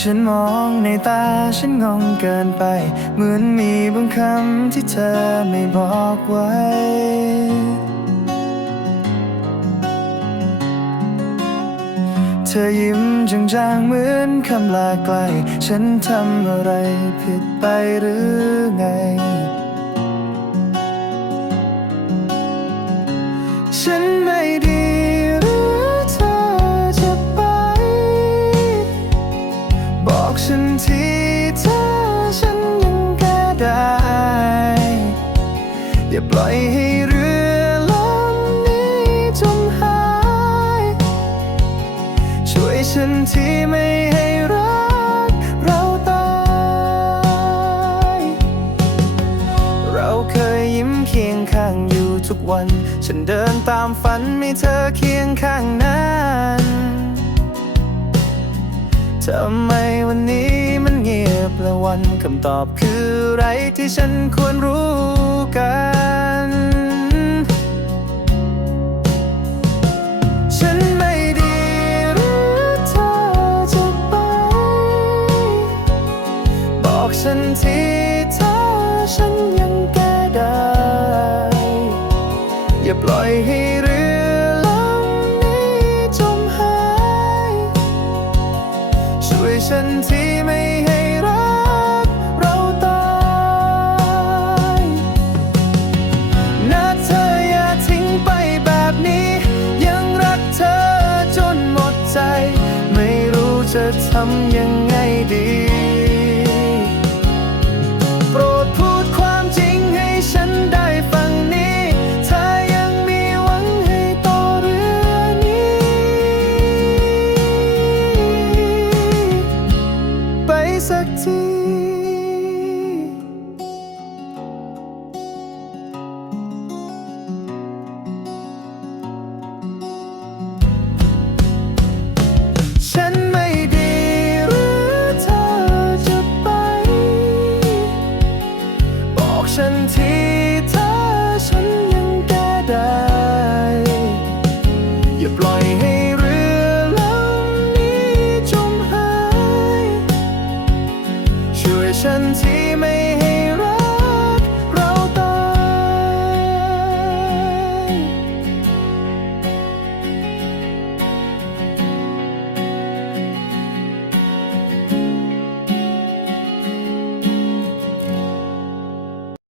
ฉันมองในตาฉันงงเกินไป เหมือนมีบางคำที่เธอไม่บอกไว้ เธอยิ้มจางๆเหมือนคำลาไกล ฉันทำอะไรผิดไปหรือไง ฉัน อย่าปล่อยให้เรือลำนี้จมหาย ช่วยฉันที่ไม่ให้รักเราตาย เราเคยยิ้มเคียงข้างอยู่ทุกวัน ฉันเดินตามฝันมีเธอเคียงข้างนั้นทำไมวันนี้ วันคำตอบคืออะไรที่ฉันควรรู้กัน ฉันไม่ดีหรือเธอจะไป บอกฉันทีเธอฉันยังแก้ได้ อย่าปล่อยให้เรือลำนี้จมหาย ช่วยฉันทีไม่ให้ ไม่รู้จะทำยังไงดี